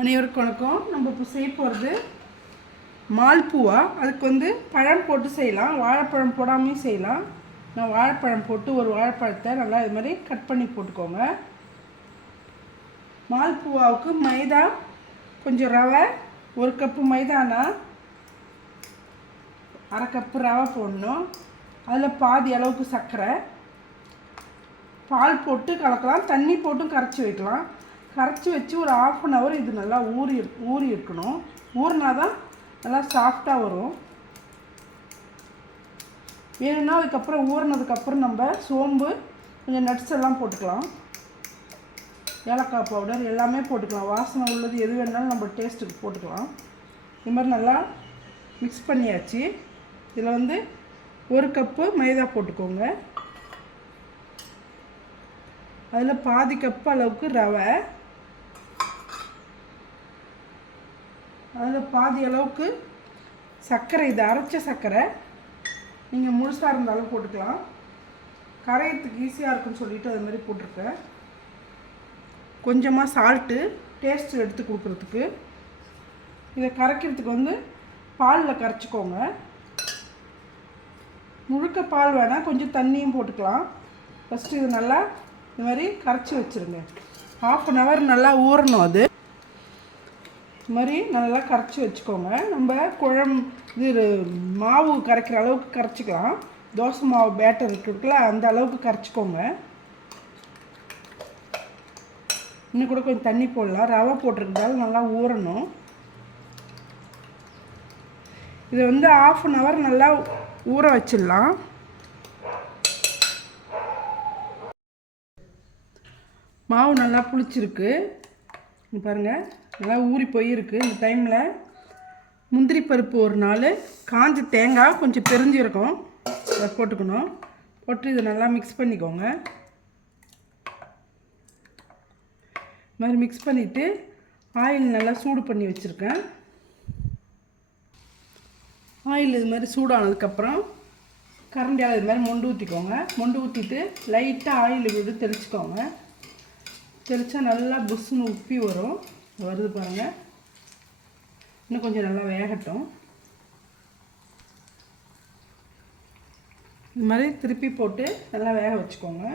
அனைவருக்கும் வணக்கம். நம்ம இப்போ செய்ய போகிறது மால்பூவா. அதுக்கு பழம் போட்டு செய்யலாம், வாழைப்பழம் போடாமையும் செய்யலாம். நான் வாழைப்பழம் போட்டு ஒரு வாழைப்பழத்தை நல்லா இது மாதிரி கட் பண்ணி போட்டுக்கோங்க. மால்பூவாவுக்கு மைதா, கொஞ்சம் ரவை, ஒரு கப்பு மைதானா, அரை கப்பு ரவை போடணும். அதில் பாதி அளவுக்கு சர்க்கரை, பால் போட்டு கலக்கலாம், தண்ணி போட்டும் கரைச்சி வைக்கலாம். கரைச்சி வச்சு ஒரு 1/2 அன் ஹவர் இது நல்லா ஊறி இருக்கணும். ஊறினா தான் நல்லா சாஃப்டாக வரும். வேணும்னா அதுக்கப்புறம் ஊறினதுக்கப்புறம் நம்ம சோம்பு, கொஞ்சம் நட்ஸ் எல்லாம் போட்டுக்கலாம். ஏலக்காய் பவுடர் எல்லாமே போட்டுக்கலாம். வாசனை உள்ளது எது வேணாலும் நம்ம டேஸ்ட்டுக்கு போட்டுக்கலாம். இது மாதிரி நல்லா மிக்ஸ் பண்ணியாச்சு. இதில் 1 கப்பு மைதா போட்டுக்கோங்க. அதில் பாதி கப்பு அளவுக்கு ரவை, அதில் பாதி அளவுக்கு சர்க்கரை. இது அரைச்ச சர்க்கரை, நீங்கள் முழுசாக இருந்தாலும் போட்டுக்கலாம். கரையிறதுக்கு ஈஸியாக இருக்குன்னு சொல்லிவிட்டு அது மாதிரி போட்டிருக்கேன். கொஞ்சமாக சால்ட்டு டேஸ்ட்டு எடுத்து கொடுக்குறதுக்கு. இதை கரைக்கிறதுக்கு பாலில் கரைச்சிக்கோங்க. முழுக்க பால் வேணால் கொஞ்சம் தண்ணியும் போட்டுக்கலாம். ஃபஸ்ட்டு இது நல்லா இது மாதிரி கரைச்சி வச்சுருங்க. 1/2 அன் ஹவர் நல்லா ஊறணும். அது இது மாதிரி நல்லா கரைச்சி வச்சுக்கோங்க. நம்ம இது மாவு கரைக்கிற அளவுக்கு கரைச்சிக்கலாம். தோசை மாவு பேட்டர் இருக்குல்ல, அந்த அளவுக்கு கரைச்சிக்கோங்க. இன்னும் கூட கொஞ்சம் தண்ணி போடலாம். ரவை போட்டிருக்கிறதால நல்லா ஊறணும். இதை 1/2 அன் ஹவர் நல்லா ஊற வச்சிடலாம். மாவு நல்லா புளிச்சிருக்கு பாருங்கள், நல்லா ஊறி போயிருக்கு. இந்த டைமில் முந்திரி பருப்பு ஒரு 4, காஞ்ச தேங்காய் கொஞ்சம் பெருஞ்சிருக்கும், அதை போட்டுக்கணும். போட்டு இதை நல்லா மிக்ஸ் பண்ணிக்கோங்க. இது மாதிரி மிக்ஸ் பண்ணிவிட்டு ஆயில் நல்லா சூடு பண்ணி வச்சுருக்கேன். ஆயில் இது மாதிரி சூடானதுக்கப்புறம் கரண்டியால் இது மாதிரி மொண்டு ஊற்றிக்கோங்க. மொண்டு ஊற்றிட்டு லைட்டாக ஆயில் விட்டு தெளிச்சுக்கோங்க. தெளித்தா நல்லா புஷ்ஷுன்னு உப்பி வரும். வருது பாருங்கள். இன்னும் கொஞ்சம் நல்லா வேகட்டும். இது மாதிரி திருப்பி போட்டு நல்லா வேக வச்சுக்கோங்க.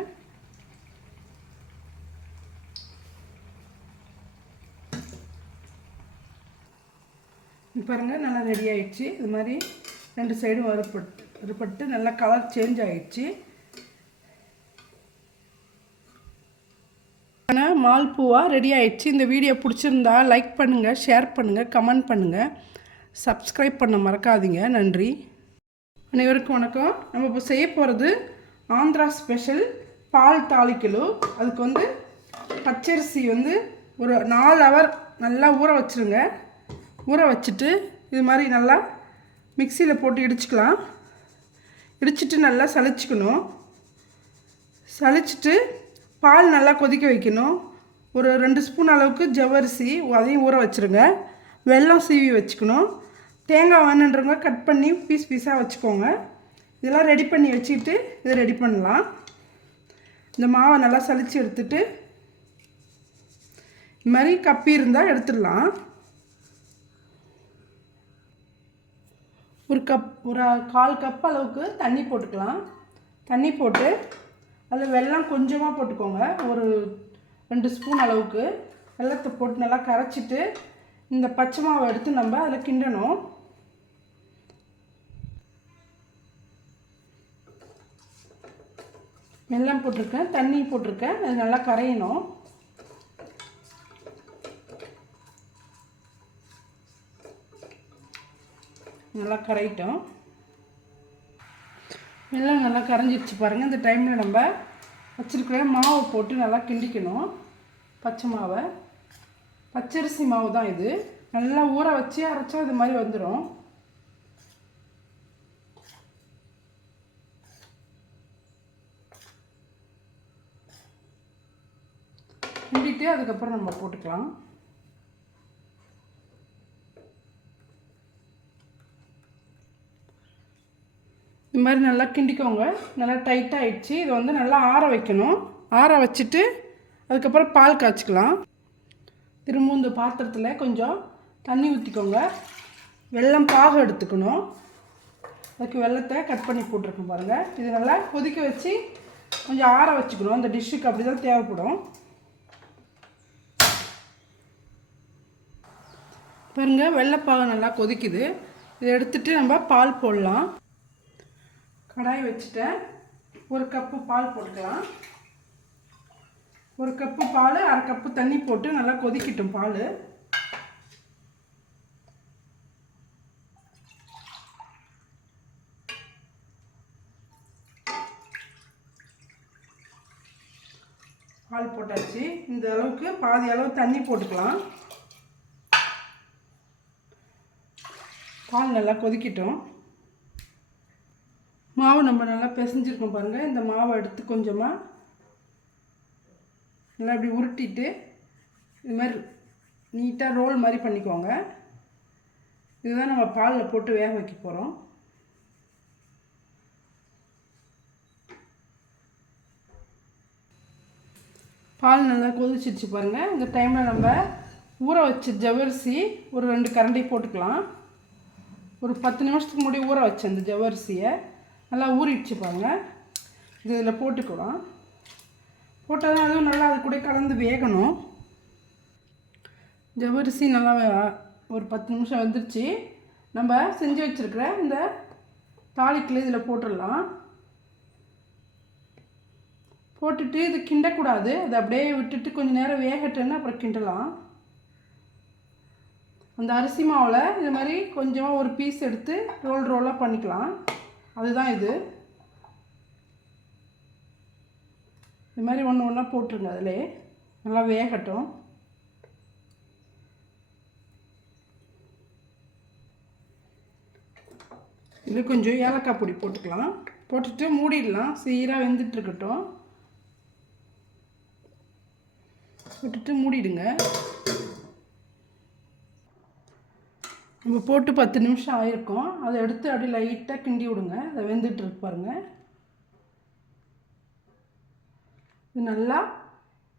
பாருங்கள், நல்லா ரெடி ஆகிடுச்சு. இது மாதிரி 2 சைடும் வறுபட்டு நல்லா கலர் சேஞ்ச் ஆகிடுச்சு. மால்பூவா ரெடி ஆகிடுச்சு. இந்த வீடியோ பிடிச்சிருந்தா லைக் பண்ணுங்கள், ஷேர் பண்ணுங்கள், கமெண்ட் பண்ணுங்கள், சப்ஸ்கிரைப் பண்ண மறக்காதீங்க. நன்றி. அனைவருக்கும் வணக்கம். நம்ம இப்போ செய்ய போகிறது ஆந்திரா ஸ்பெஷல் பால் தாளிக்கலு. அதுக்கு பச்சரிசி ஒரு 4 ஹவர் நல்லா ஊற வச்சுருங்க. ஊற வச்சுட்டு இது மாதிரி நல்லா மிக்சியில் போட்டு இடிச்சுக்கலாம். இடிச்சிட்டு நல்லா சளிச்சிக்கணும். சளிச்சிட்டு பால் நல்லா கொதிக்க வைக்கணும். ஒரு 2 ஸ்பூன் அளவுக்கு ஜவ்வரிசி, அதையும் ஊற வச்சுருங்க. வெல்லம் சீவி வச்சுக்கணும். தேங்காய் வேணுன்றவங்க கட் பண்ணி பீஸாக வச்சுக்கோங்க. இதெல்லாம் ரெடி பண்ணி வச்சுக்கிட்டு இதை ரெடி பண்ணலாம். இந்த மாவை நல்லா சளிச்சு எடுத்துட்டு இது மாதிரி கப்பி இருந்தால் எடுத்துடலாம். ஒரு 1/4 கப் அளவுக்கு தண்ணி போட்டுக்கலாம். தண்ணி போட்டு அதில் வெல்லம் கொஞ்சமாக போட்டுக்கோங்க. ஒரு 2 ஸ்பூன் அளவுக்கு வெல்லத்தை போட்டு நல்லா கரைச்சிட்டு இந்த பச்சை மாவை எடுத்து நம்ம அதில் கிண்டணும். வெல்லம் போட்டிருக்கேன், தண்ணி போட்டிருக்கேன், அது நல்லா கரையணும். நல்லா கரையிட்டோம். எல்லாம் நல்லா கரைஞ்சிடுச்சு பாருங்கள். இந்த டைமில் நம்ம வச்சுருக்கிற மாவை போட்டு நல்லா கிண்டிக்கணும். பச்சை மாவை, பச்சரிசி மாவு தான் இது. நல்லா ஊற வச்சு அரைச்சா இது மாதிரி வந்துடும். கிண்டிட்டு அதுக்கப்புறம் நம்ம போட்டுக்கலாம். இது மாதிரி நல்லா கிண்டிக்கோங்க. நல்லா டைட்டாக ஆகிடுச்சு. இது நல்லா ஆற வைக்கணும். ஆற வச்சுட்டு அதுக்கப்புறம் பால் காய்ச்சிக்கலாம். திரும்பவும் இந்த பாத்திரத்தில் கொஞ்சம் தண்ணி ஊற்றிக்கோங்க. வெல்லம் பாகு எடுத்துக்கணும். அதுக்கு வெல்லத்தை கட் பண்ணி போட்டிருக்கோம் பாருங்கள். இது நல்லா கொதிக்க வச்சு கொஞ்சம் ஆற வச்சுக்கணும். அந்த டிஷ்ஷுக்கு அப்படி தான் தேவைப்படும். பாருங்கள், வெள்ளைப்பாகு நல்லா கொதிக்குது. இதை எடுத்துகிட்டு நம்ம பால் போடலாம். கடாய் வச்சுட்டேன். 1 கப்பு பால் போட்டுக்கலாம். 1 கப்பு பால், 1/2 கப்பு தண்ணி போட்டு நல்லா கொதிக்கட்டும் பால். பால் போட்டாச்சு. இந்த அளவுக்கு பாதி அளவு தண்ணி போட்டுக்கலாம். பால் நல்லா கொதிக்கட்டும். மாவு நம்ம நல்லா பிசைஞ்சிருக்கோம் பாருங்கள். இந்த மாவை எடுத்து கொஞ்சமாக நல்லா இப்படி உருட்டிட்டு இது மாதிரி நீட்டாக ரோல் மாதிரி பண்ணிக்கோங்க. இதுதான் நம்ம பாலில் போட்டு வேக வைக்க போகிறோம். பால் நல்லா கொதிச்சிருச்சு பாருங்கள். இந்த டைமில் நம்ம ஊற வச்ச ஜவ்வரிசி ஒரு 2 கரண்டி போட்டுக்கலாம். ஒரு 10 நிமிஷத்துக்கு முன்னாடி ஊற வச்ச அந்த ஜவ்வரிசியை நல்லா ஊறிடுச்சு பாருங்கள். இது இதில் போட்டுக்கலாம். போட்டால் தான் அதுவும் நல்லா அது கூட கலந்து வேகணும். ஜவ்வரிசி நல்லா ஒரு 10 நிமிஷம் வந்துருச்சு. நம்ம செஞ்சு வச்சுருக்கிற இந்த தாளிக்கில் இதில் போட்டுடலாம். போட்டுட்டு இது கிண்டக்கூடாது. அதை அப்படியே விட்டுட்டு கொஞ்சம் நேரம் வேகட்டுன்னு அப்புறம் கிண்டலாம். அந்த அரிசி மாவில் இது மாதிரி கொஞ்சமாக ஒரு பீஸ் எடுத்து ரோலாக பண்ணிக்கலாம். அதுதான் இது. இது மாதிரி ஒன்று ஒன்றா போட்டுருங்க. அதிலே நல்லா வேகட்டும். இது கொஞ்சம் ஏலக்காய் பொடி போட்டுக்கலாம். போட்டுட்டு மூடிடலாம். சீராக வெந்துட்டுருக்கட்டும். போட்டுட்டு மூடிடுங்க. நம்ம போட்டு 10 நிமிஷம் ஆகிருக்கும். அதை எடுத்து அப்படியே லைட்டாக கிண்டி விடுங்க. அதை வெந்துட்டுருக்கு பாருங்கள். இது நல்லா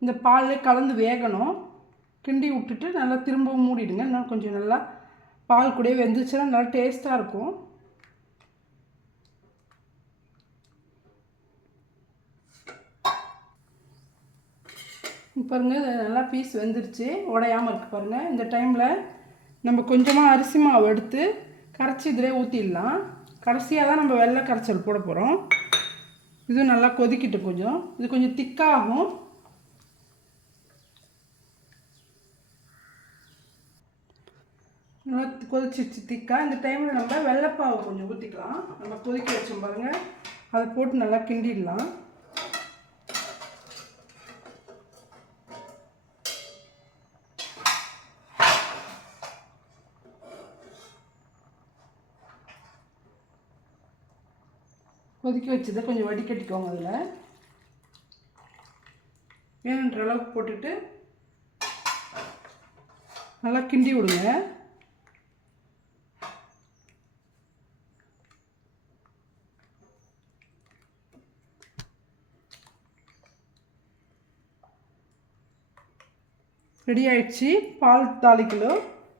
இந்த பாலில் கலந்து வேகணும். கிண்டி விட்டுட்டு நல்லா திரும்பவும் மூடிடுங்க. இன்னும் கொஞ்சம் நல்லா பால் கூட வெந்துச்சுன்னா நல்லா டேஸ்ட்டாக இருக்கும். பாருங்கள், இது நல்லா பீஸ் வெந்துருச்சு. உடையாமல் இருக்குது பாருங்கள். இந்த டைமில் நம்ம கொஞ்சமாக அரிசி மாவு எடுத்து கரைச்சி இதிலே ஊற்றிடலாம். கடைசியாக தான் நம்ம வெள்ளை கரைச்சல் போட போகிறோம். இது நல்லா கொதிக்கிட்டு கொஞ்சம் இது கொஞ்சம் திக்காகும். நல்லா கொதிச்சிச்சு திக்காக. இந்த டைமில் நம்ம வெள்ளைப்பாவு கொஞ்சம் ஊற்றிக்கலாம். நம்ம கொதிக்க வச்சோம் பாருங்கள். அதை போட்டு நல்லா கிண்டிடலாம். கொதிக்க வச்சதை கொஞ்சம் வடிகட்டிக்கோங்க. அதில் வேணுன்ற அளவுக்கு போட்டுட்டு நல்லா கிண்டி விடுங்க. ரெடி ஆயிடுச்சு பால் தாளிக்கிலோ.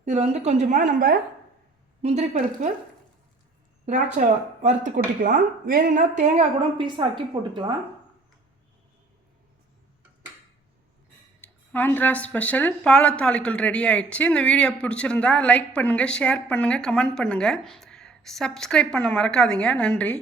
இதில் வந்து கொஞ்சமாக நம்ம முந்திரி பருப்பு திராட்சை வறுத்து கொட்டிக்கலாம். வேணும்னா தேங்காய் கூட பீஸ் ஆக்கி போட்டுக்கலாம். ஆந்திரா ஸ்பெஷல் பாலத்தாளிக்குள் ரெடி ஆயிடுச்சு. இந்த வீடியோ பிடிச்சிருந்தா லைக் பண்ணுங்கள், ஷேர் பண்ணுங்கள், கமெண்ட் பண்ணுங்கள், சப்ஸ்கிரைப் பண்ண மறக்காதீங்க. நன்றி.